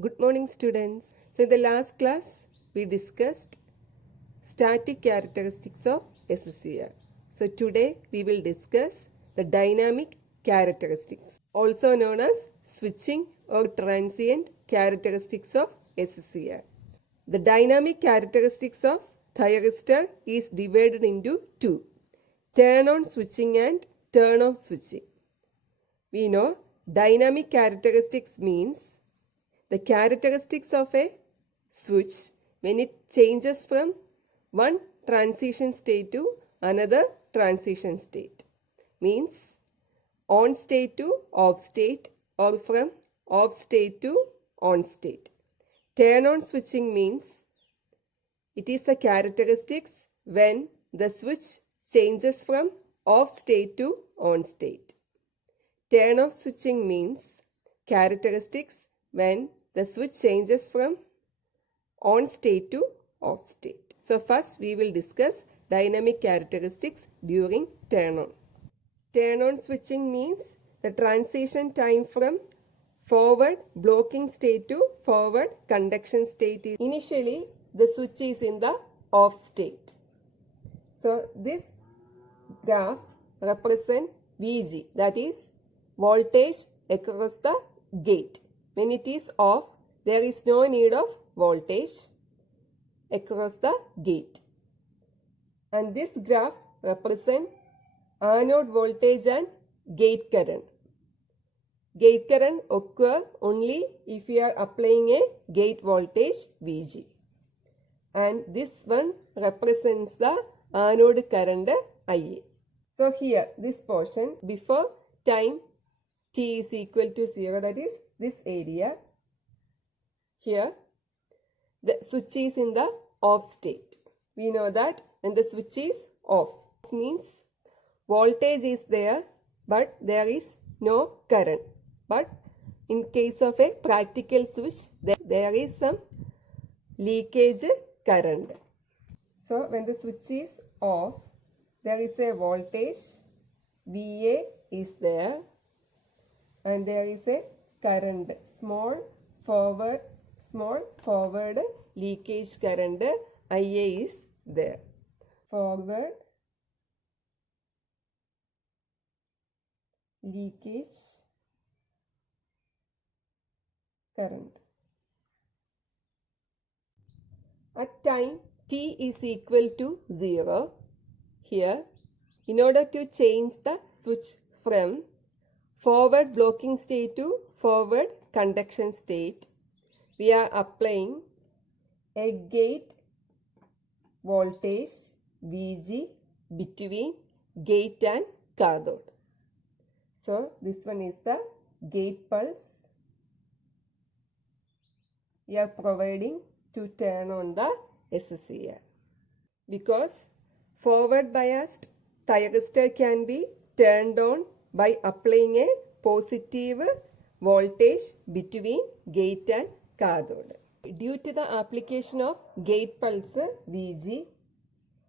Good morning, students. So, in the last class, we discussed static characteristics of SCR. So, today we will discuss the dynamic characteristics, also known as switching or transient characteristics of SCR. The dynamic characteristics of thyristor is divided into two: turn-on switching and turn-off switching. We know dynamic characteristics means the characteristics of a switch when it changes from one transition state to another transition state, means on state to off state or from off state to on state. Turn on switching means it is the characteristics when the switch changes from off state to on state. Turn off switching means characteristics when the switch changes from on state to off state. So first we will discuss dynamic characteristics during turn on. Turn on switching means the transition time from forward blocking state to forward conduction state. Initially the switch is in the off state. So this graph represents VG, that is voltage across the gate. When it is off, there is no need of voltage across the gate. And this graph represents anode voltage and gate current. Gate current occurs only if you are applying a gate voltage VG. And this one represents the anode current IA. So here, this portion before time t is equal to 0, that is this area. Here, the switch is in the off state. We know that when the switch is off, means voltage is there, but there is no current. But in case of a practical switch, there is some leakage current. So when the switch is off, there is a voltage, VA is there, and there is a current, small forward leakage current, IA is there. Forward leakage current. At time t is equal to 0, here, in order to change the switch from forward blocking state to forward conduction state, we are applying a gate voltage VG between gate and cathode. So this one is the gate pulse we are providing to turn on the SCR. Because forward biased thyristor can be turned on by applying a positive voltage between gate and cathode. Due to the application of gate pulse VG,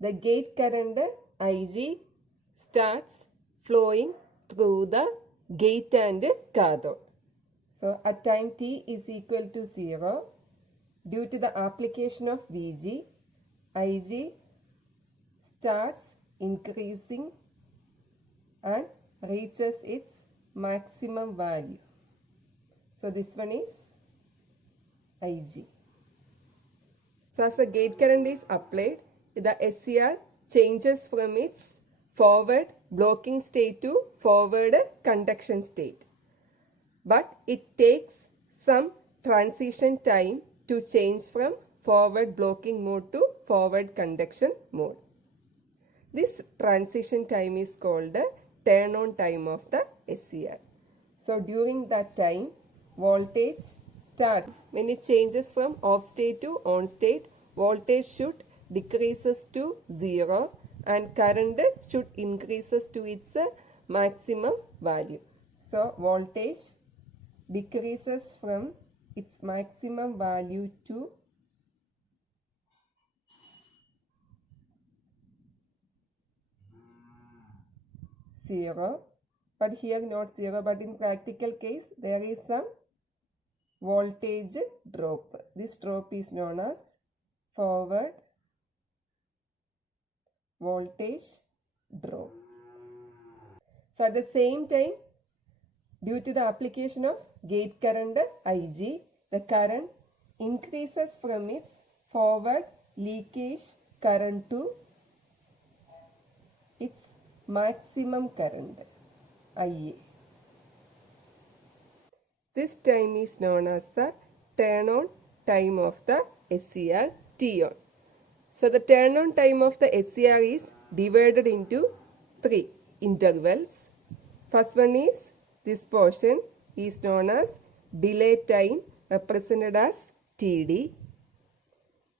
the gate current IG starts flowing through the gate and cathode. So at time t is equal to 0, due to the application of VG, IG starts increasing and reaches its maximum value. So this one is IG. So as the gate current is applied, the SCR changes from its forward blocking state to forward conduction state. But it takes some transition time to change from forward blocking mode to forward conduction mode. This transition time is called the turn on time of the SCR. So during that time, voltage starts. When it changes from off state to on state, voltage should decreases to 0 and current should increases to its maximum value. So voltage decreases from its maximum value to 0, but here not 0, but in practical case there is some voltage drop. This drop is known as forward voltage drop. So at the same time, due to the application of gate current Ig, the current increases from its forward leakage current to its maximum current Ia. This time is known as the turn on time of the SCR T-on. So the turn on time of the SCR is divided into 3 intervals. First one is this portion is known as delay time, represented as TD.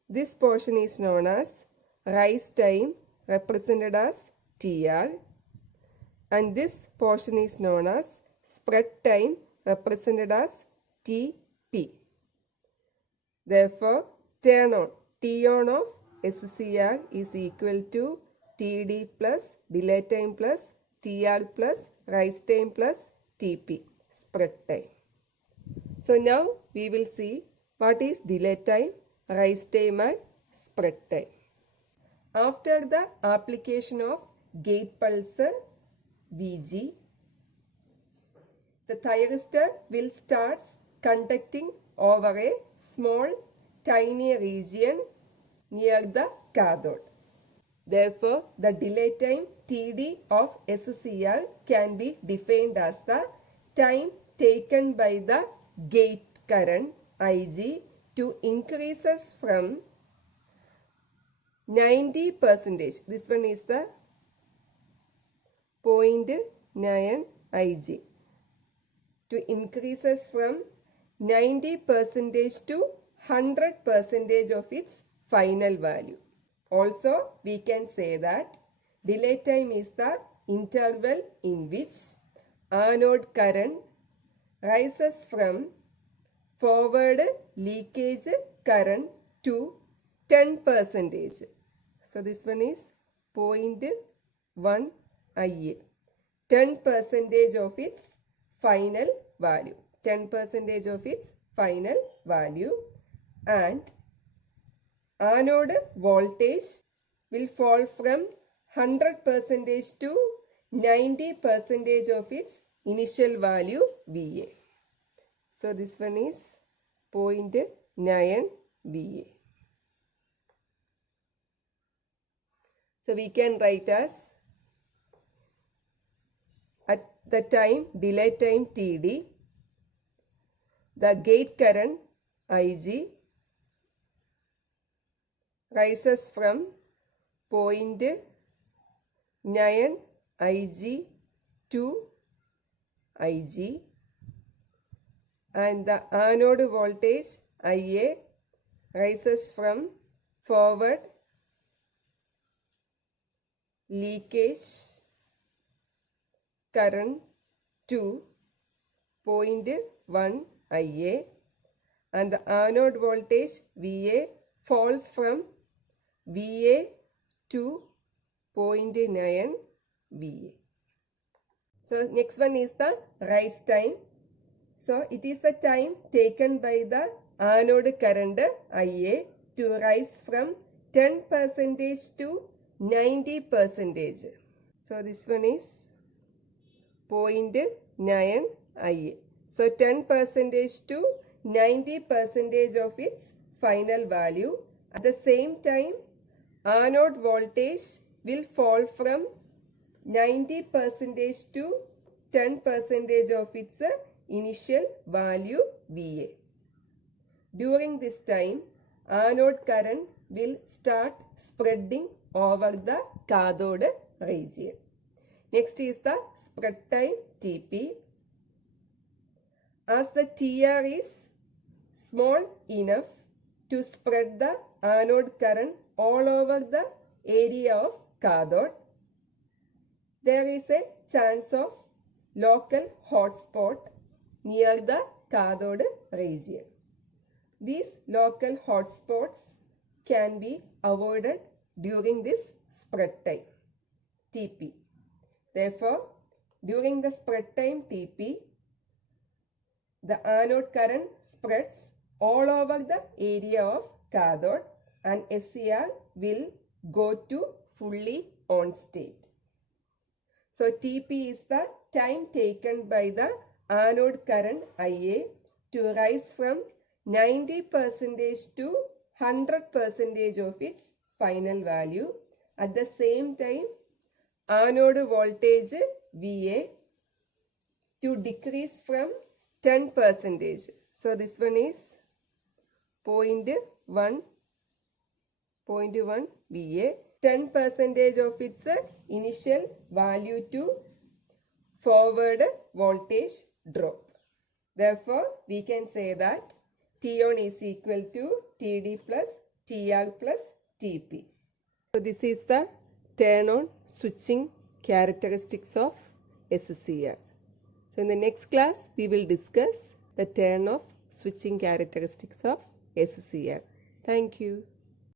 This portion is known as rise time, represented as TR. And this portion is known as spread time, represented as TP. Therefore, turn on T-on of SCR is equal to TD plus delay time plus TR plus rise time plus TP, spread time. So now we will see what is delay time, rise time and spread time. After the application of gate pulse Vg, the thyristor will start conducting over a small tiny region near the cathode. Therefore, the delay time Td of SCR can be defined as the time taken by the gate current Ig to increases from 90%. This one is the 0.9 Ig. To increases from 90% to 100% of its final value. Also, we can say that delay time is the interval in which anode current rises from forward leakage current to 10%. So this one is 0.1 Ia. 10% of its final value. 10% of its final value, and anode voltage will fall from 100% to 90% of its initial value Va. So this one is 0.9 Va. So we can write as at the time delay time Td, the gate current Ig rises from 0.9 Ig to Ig, and the anode voltage Ia rises from forward leakage current to 0.1 Ia, and the anode voltage Va falls from Va to 0.9 Va. So next one is the rise time. So it is the time taken by the anode current Ia to rise from 10% to 90%. So this one is 0.9 Ia. So 10% to 90% of its final value. At the same time, anode voltage will fall from 90% to 10% of its initial value Va. During this time, anode current will start spreading over the cathode region. Next is the spread time Tp. As the Tr is small enough to spread the anode current all over the area of cathode, there is a chance of local hotspot near the cathode region. These local hotspots can be avoided during this spread time Tp. Therefore, during the spread time Tp, the anode current spreads all over the area of cathode and SCR will go to fully on state. So Tp is the time taken by the anode current Ia to rise from 90% to 100% of its final value. At the same time, anode voltage Va to decrease from 10%. So this one is 0.1 Va, 10% of its initial value to forward voltage drop. Therefore, we can say that T1 is equal to Td plus Tr plus Tp. So this is the turn-on switching characteristics of SCR. So in the next class, we will discuss the turn-off switching characteristics of SCR. Thank you.